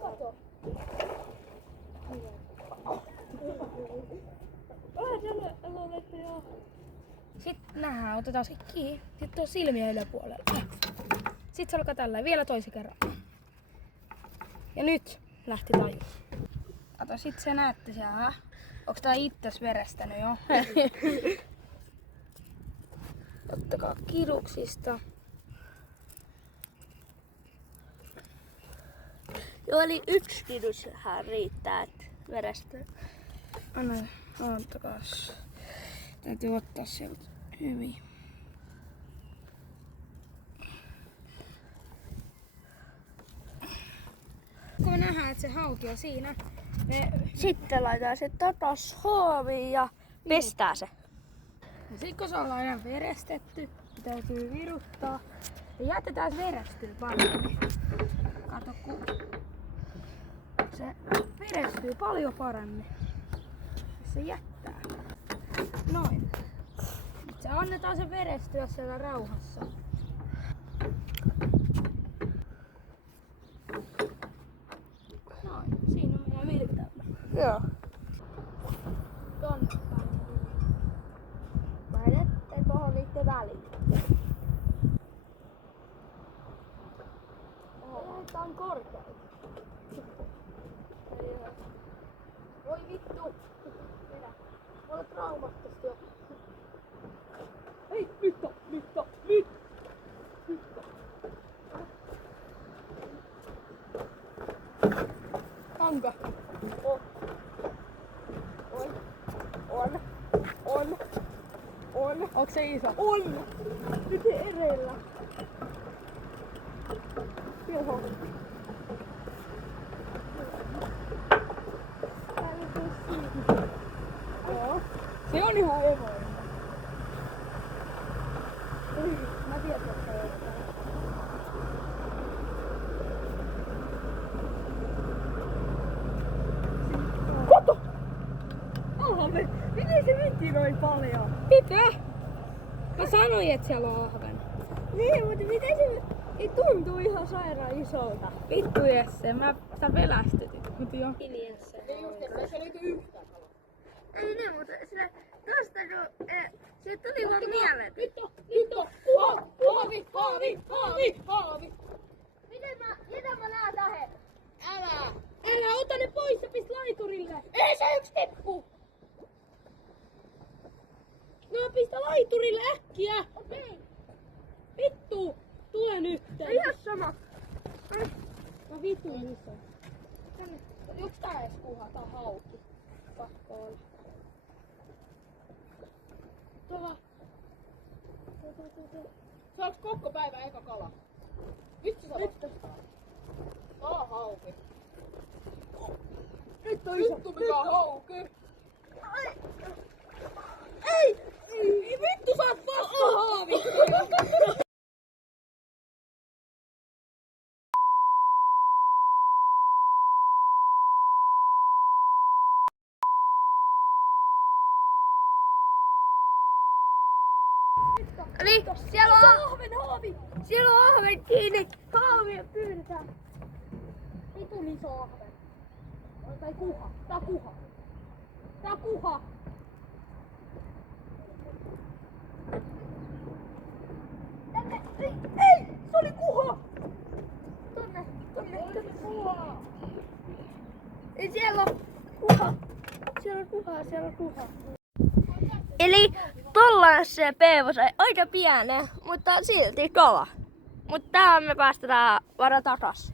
Kato. Vähän tällä aloitettu jo. Sitten nähdään, otetaan se kiinni. Sitten on silmiä yläpuolella. Sitten se alkaa tällä vielä toisen kerran. Ja nyt lähti taju. Kato, sit se näette siellä. Onks tää itses verestänyt jo? Ottakaa kiduksista. Joo, eli yksi kidushan riittää, että verestä. Anna, ottakaas. Täytyy ottaa sieltä hyvin. Kun me nähdään, että se hauki on siinä, Sitten laitetaan se takas haaviin ja pestää se. ja sit kun se ollaan aina verestetty, niin täytyy viruttaa. Ja jätetään se verestyä paremmin. Kato, kun se verestyy paljon paremmin. Se jättää. Noin. Nyt se annetaan se verestyä siellä rauhassa. Noin, siinä on meidän vilktävä. Joo. Tonne päin. Painette tuohon niitten väliin. Lähdetään korkealle. Voi vittu! Vedä. Olet traumattis jo. Hei, nyt! Kanka. On. Onks se iso? On! Nyt ereillä. Joo. Joo. Se on ihan evoinen. Mä tiedän, että se on. Kato! Ahven! Miten se menti noin paljon? Mitä? Mä sanoin, että siellä on ahven. Niin, mutta miten se tuntuu ihan sairaan isolta? Vittu Jesse, sä pelästytit. Mut joo. Hiljassa. Ei just, että se löytyy yhtään kalaa. Ei niin, mutta sillä tosta kun se tuli vaan mieleen. Nyt on! Haavi! Miten mä näen tähän? Älä ota ne pois ja pist laiturille! Ei se yksi tippu! No pistä laiturille äkkiä! Okei. Vittu! Tule nyt! Ihan sama. Mä vitun iso. Tänne. Onks tää ees kuha? Tää on hauki. Pakko olla. Tuolla. Se onks koko päivä eka kala? Vittu sä vastaan. Tää on hauki. Nyt on iso. Vittu mikä hauki. Ei! Vittu sä oot vastaan haavi! Eli siellä on Haavi! siellä on ahven kiinni. Haavia pyydetään. Vitun iso ahven. Tai kuha. Tää on kuha. Tää on kuha. Tänne. Ei! Se oli kuha! Tonne. Kuha! Ja siellä on kuha. Siellä on kuha. Eli tollaan se peevos aika pieni, mutta silti kova. Mutta tää me päästetään vara takas.